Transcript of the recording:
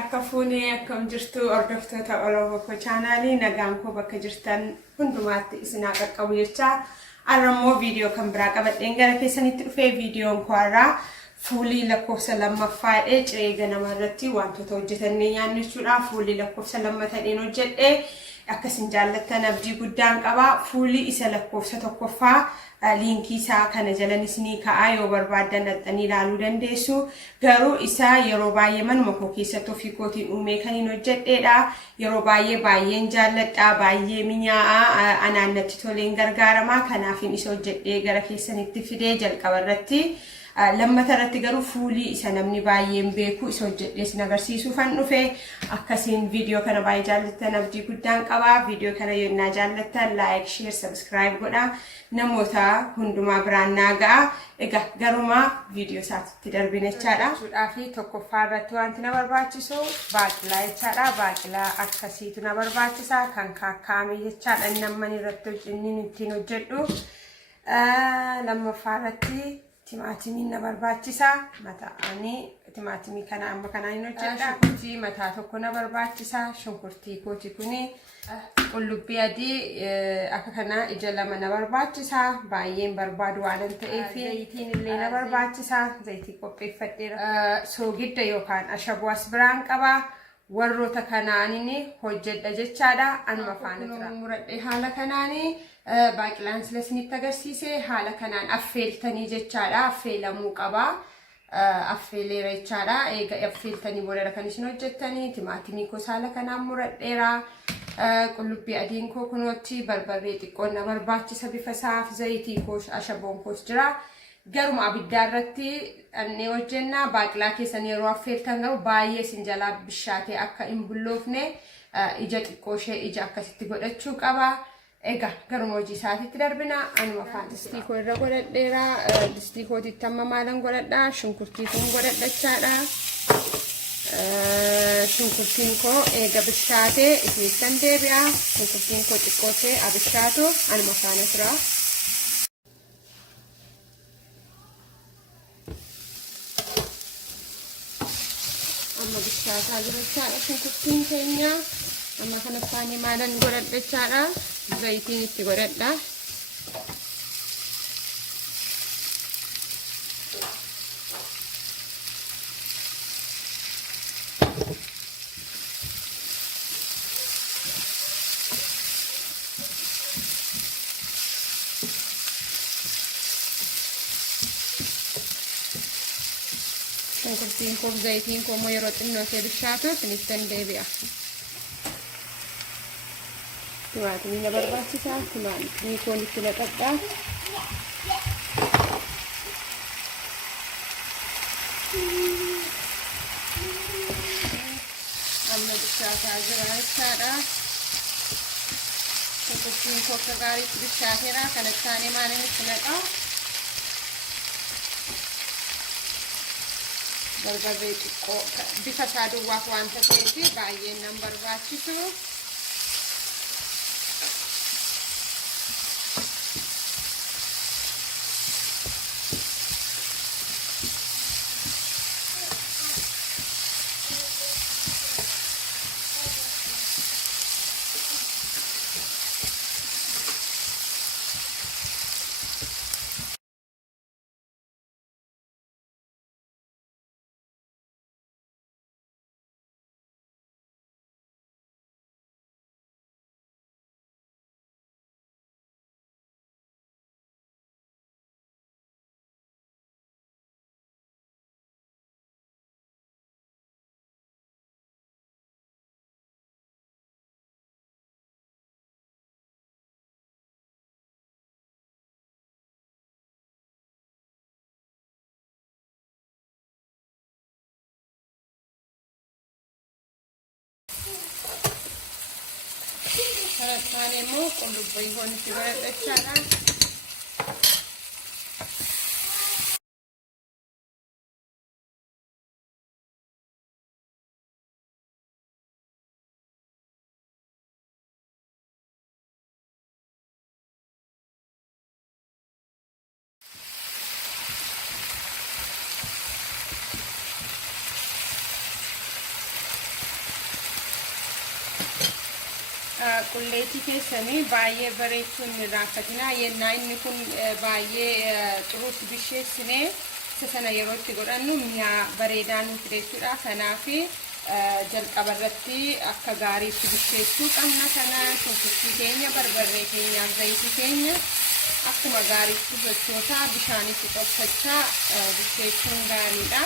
akka fuunee akkam jirtu hordoftoota Olomoo chaanaalii nagaan koo bakka jirtan hundumaatti isinaa qaqqabu jecha arrammoo viidiyoo kan biraa qabadheen gara keessanitti dhufee viidiyoon koo irraa fuulii lakkoofsa lammaffaadhee ciree ganama irratti wantoota hojjetannee nyaannu jechuudha. Fuulii lakkoofsa lammaffaan hojjedhee akkasin jaallattan abdii guddaan qaba. Fuulii isa lakkoofsa tokkoffaa liinkii isaa kana jalanis ni ka'a yoo barbaadan dhaxxanii ilaaluu dandeessu. Garuu isa yeroo baay'ee manuma koo keessatti ofii kootiin uumee kan hin hojjedheedha. Yeroo baay'een jaalladha, baay'ee mi'aa'a, anaannatti toleen gargaarama. Kanaaf isa hojjedhee gara keessanitti fidee jalqaba irratti lammata irratti garuu fuulii isa namni baay'een beeku isa hojjedhee isin agarsiisuufan dhufe. Akkasiin viidiyoo kana baay'ee jaallattan abdii guddaan qaba. Viidiyoo kana yoo jaallattan like, share, subscribe godha. Namoota hundumaa biraan naaga'a. Egaa garuma viidiyoo isaatti darbine jechaadha. Suudhaafi tokkoffaa irratti wanti na barbaachisu baaqilaa jechaadha. Baaqilaa akkasiitu na barbaachisa kan kaakkaame jechaadha. Namni irratti ittiin hojjedhu. Lammaffaa irratti timaatimiin na barbaachisa. Mataa'anii timaatimii kana amma kanaan hin hojjedha. Shunkurtii mataa tokko na barbaachisa. Shunkurtii kooti kuni qullubbii adii akka kana ija lama na barbaachisa. Baay'een barbaadu waan ta'eef zayitiin illee na barbaachisa. Zayitii qopheeffadheera. Soogidda yookaan ashaboo as biraan qaba. Warroota kanaanin hojjedha jechaadha. Anuma faana jira. Muradhee haala kanaanii baaqilaan isinitti agarsiise haala kanaan affeeltanii jechaadha. Affeelamuu qaba. Affeeleera jechaadha. Eega affeeltanii booda kan isin hojjettanii timaatimii koo haala kanaan muradheera. Qullubbii adiin koo kunootti barbarree xiqqoon na barbaachisa bifa isaaf zayitii koo ashaboon koos jira. Garuma abiddaa irratti annee hojjenna. Baaqilaa keessan yeroo affeeltan garuu baay'ee isin jalaa bishaatee akka hin bulloofne ija xiqqoo ishee ija akkasitti godhachuu qaba. Egaa garuma hojii isaatiitti darbina. Anuma afaan distii koo irra godhadheera. Distii kootitti amma maalan godhadha? Shunkurtii kun godhadhachaadha. Shunkurtiin koo eega bishaatee isin deebi'a. Shunkurtiin koo xiqqootee abishaatu anuma faana tura. Amma bishaataa jira jechaadha shunkurtiin keenya. Amma kana faanii maalan godhadha jechaadha. Zayitiin itti godhadha. Shunkurtiin koo zayitiin koo yeroo xinnoo ishee bishaatu isinitti deebi'a. Timaatimii na barbaachisa. Timaatimii koon itti naqadha. Amma bishaataa jira jechaadha. Shunkurtiin koo akka gaariitti bishaateera. Kanatti aanee maalan itti naqa? Barbarree xiqqoo bifa isaa duwwaaf waanta ta'eef baay'een nan barbaachisu. Kanatti immoo qullubbii foon itti godhadhachaadha. qulleetti keessanii baay'ee bareechuun raaffatina yennaa inni kun baay'ee xuruutti bisheessinee sana yeroo itti godhannu mi'a bareedaa nuuf jechuudha. Kanaaf jalqaba irratti akka gaariitti bisheessuu qabna. Kana shunkurtii keenya barbarree keenya zayitii keenya akkuma gaariitti sochoosaa bishaanitti qoqqochaa bisheessuun gaariidha.